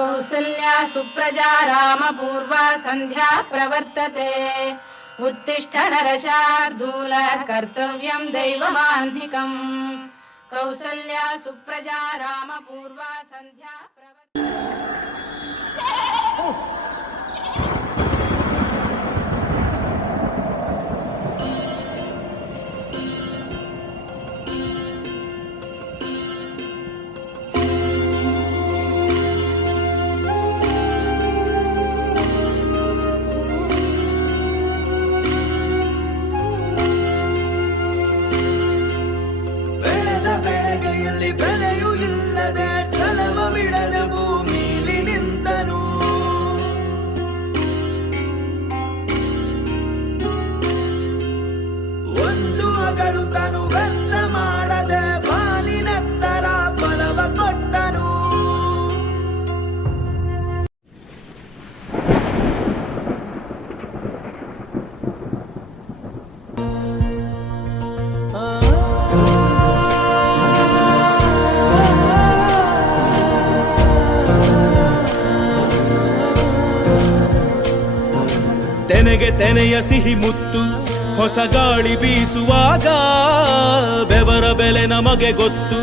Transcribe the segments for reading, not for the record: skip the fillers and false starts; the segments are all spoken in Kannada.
कौसल्या सुप्रजा रामपूर्वा सन्ध्या प्रवर्तते उत्तिष्ठ नरशार्दूल कर्तव्यं दैवमान्धिकम् कौसल्या सुप्रजा रामपूर्वा सन्ध्या ಬೆಲೆಯೂ ಇಲ್ಲದೆ ಛಲವ ಬಿಡದ ಭೂಮಿಲಿ ನಿಂತನು. ಒಂದು ಅಗಳು ತನು ವ್ಯರ್ಥ ಮಾಡದೆ ಬಾಲಿನತ್ತರ ಫಲವ ಕೊಟ್ಟನು. ತೆನೆಗೆ ತೆನೆಯ ಸಿಹಿ ಮುತ್ತು ಹೊಸ ಗಾಳಿ ಬೀಸುವಾಗ ಬೆವರ ಬೆಲೆ ನಮಗೆ ಗೊತ್ತು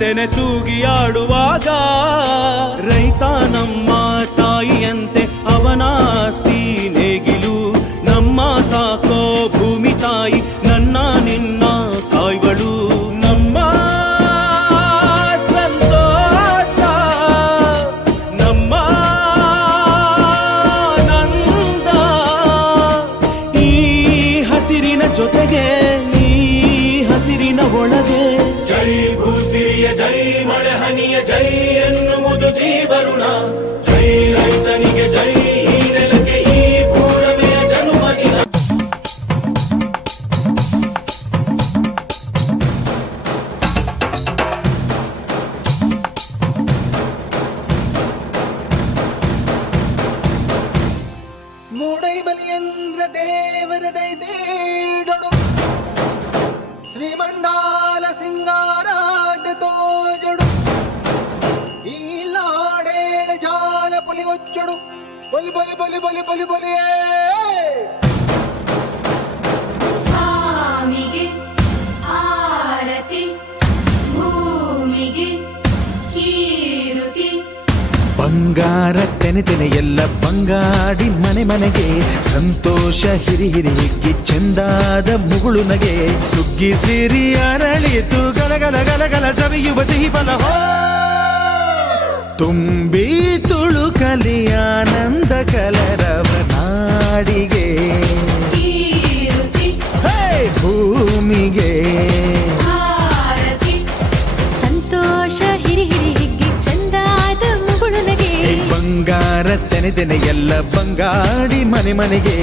ತೆನೆ ತೂಗಿ ಆಡುವಾಗ ರೈತ ನಮ್ಮ ತಾಯಿಯಂತೆ ಅವನಾಸ್ತಿ ನೇಗಿಲು ನಮ್ಮ ಸಾಕೋ ಭೂಮಿ ತಾಯಿ ನನ್ನ ನಿನ್ನ ಕಾಯ್ಗಳು ನಮ್ಮ ಸಂತೋಷ ನಮ್ಮ ಜೊತೆಗೆ ಈ ಹಸಿರಿನ ಒಳಗೆ ಜೈ ಭೂಸಿರಿಯ ಜೈ ಮಳೆ ಹನಿಯ ಜೈ ಎನ್ನುವುದು ಜೀವರುಣ ಜೈ ರೈತನಿಗೆ ಜೈ ಈ ನೆಲಕ್ಕೆ ಈ ಪೂರಮೆಯ ಜನುಮದಿನ. ಮೂಡೈ ಬಲಿಯಂದ್ರ ದೇವರ ದೈದೇಡಳು ಶ್ರೀಮಂಡಾಲ ಸಿಂಗಾರಾದ ತೋಜಡು ಈ ಲಾಡೇಳ ಜಾಲ ಪೊಲಿ ಒಚ್ಚಡು ಬಲಿ ಬಲಿ ಬಲಿ ಬಲಿ ಬಲಿ ಬಲಿಯೇ ಸ್ವಾಮಿಗೆ ಆರತಿ ಭೂಮಿಗೆ ಕೀರುತಿ ಬಂಗಾರ ತೆನೆ ತೆನೆ ಎಲ್ಲ ಬಂಗಾಡಿ ಮನೆ ಮನೆಗೆ ಸಂತೋಷ ಹಿರಿ ಹಿರಿ ಹಿಗ್ಗಿ ಚೆಂದಾದ ಮುಗುಳು ನಗೆ ಸುಗ್ಗಿ ಸಿರಿ ಅರಳಿತು ಗಲಗಲ ಗಲಗಲ ಸವಿಯುವ ಸಿಹಿ ಫಲ ತುಂಬಿ ತುಳುಕಲಿ ಆನಂದ ಕಲರವ ನಾಡಿಗೆ ಭೂಮಿಗೆ ಸಂತೋಷ ಹಿರಿ ಹಿರಿ ಹಿಗ್ಗಿ ಚಂದಾದ ಮುಗುಳು ನಗೆ ಬಂಗಾರ ತೆನೆ ತೆನೆ ಎಲ್ಲ ಬಂಗಾಡಿ ಮನೆ ಮನೆಗೆ.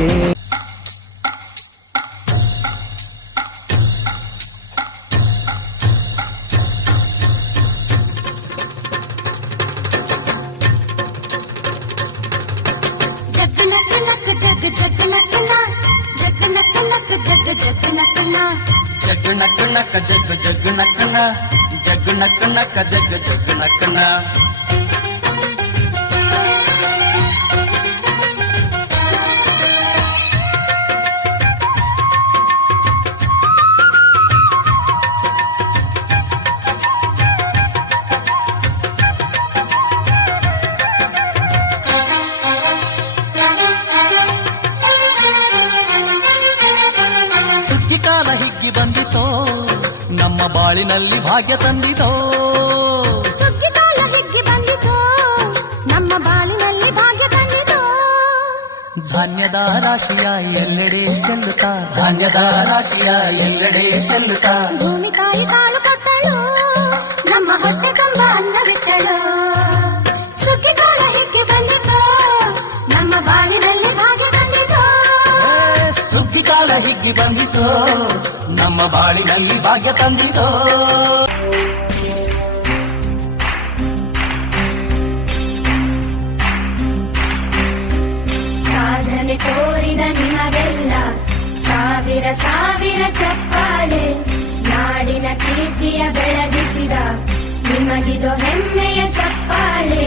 ಜಗ್ ನಕ್ ನಕ್ ಜಗ್ ಜಗ್ ನಕ್ಕನ ಜಗ್ ನಕ್ ನಕ್ ಜಗ್ ಜಗ್ ನಕ್ಕನ. ಸುಗ್ಗಿ ಕಾಲ ಹಿಗ್ಗಿ ಬಂದಿತೋ ನಮ್ಮ ಬಾಳಿನಲ್ಲಿ ಭಾಗ್ಯ ತಂದಿತೋ. ಸುಗ್ಗಿ ಕಾಲ ಹಿಗ್ಗಿ ಬಂದಿತೋ ನಮ್ಮ ಬಾಳಿನಲ್ಲಿ ಭಾಗ್ಯ ತಂದಿತೋ. ಧಾನ್ಯದ ರಾಶಿಯ ಎಲ್ಲೆಡೆ ಚೆಲ್ಲುತ್ತಾ ಧಾನ್ಯದ ರಾಶಿಯ ಎಲ್ಲೆಡೆ ಚೆಲ್ಲುತ್ತಾ ಭೂಮಿ ತಾಯಿ ಕಾಳು ಕೊಟ್ಟಳು ನಮ್ಮ ಹೊಟ್ಟೆ ತುಂಬ ಅನ್ನ ಬಿಟ್ಟಳು. ಸುಗ್ಗಿ ಕಾಲ ಹಿಗ್ಗಿ ಬಂದಿತೋ ನಮ್ಮ ಬಾಳಿನಲ್ಲಿ ಭಾಗ್ಯ ತಂದಿತೋ. ಸುಗ್ಗಿ ಕಾಲ ಹಿಗ್ಗಿ ಬಂದಿತೋ ನಮ್ಮ ಬಾಳಿನಲ್ಲಿ ಭಾಗ್ಯ ತಂದಿತೋ. ಸಾಧನೆ ತೋರಿದ ನಿಮಗೆಲ್ಲ ಸಾವಿರ ಸಾವಿರ ಚಪ್ಪಾಳೆ ನಾಡಿನ ಕೀರ್ತಿಯ ಬೆಳಗಿಸಿದ ನಿಮಗಿದು ಹೆಮ್ಮೆಯ ಚಪ್ಪಾಳೆ.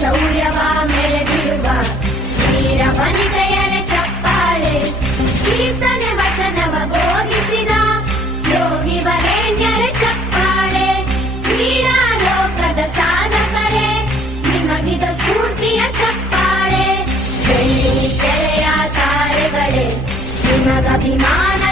ಶೌರ್ಯವ ಮೆರೆದಿರುವ ವೀರ ವನಿತೆಯರ ಚಪ್ಪಾಳೆ, ಕೀರ್ತನೆ ವಚನವ ಬೋಧಿಸಿದ ಯೋಗಿ ವರೇಣ್ಯರ ಚಪ್ಪಾಳೆ, ಕ್ರೀಡಾ ಲೋಕದ ಸಾಧಕರೇ ನಿಮಗಿದ ಸ್ಫೂರ್ತಿಯ ಚಪ್ಪಾಳೆ, ಬೆಳ್ಳಿ ತೆರೆಯ ತಾರೆಗಳೇ ನಿಮಗಭಿಮಾನ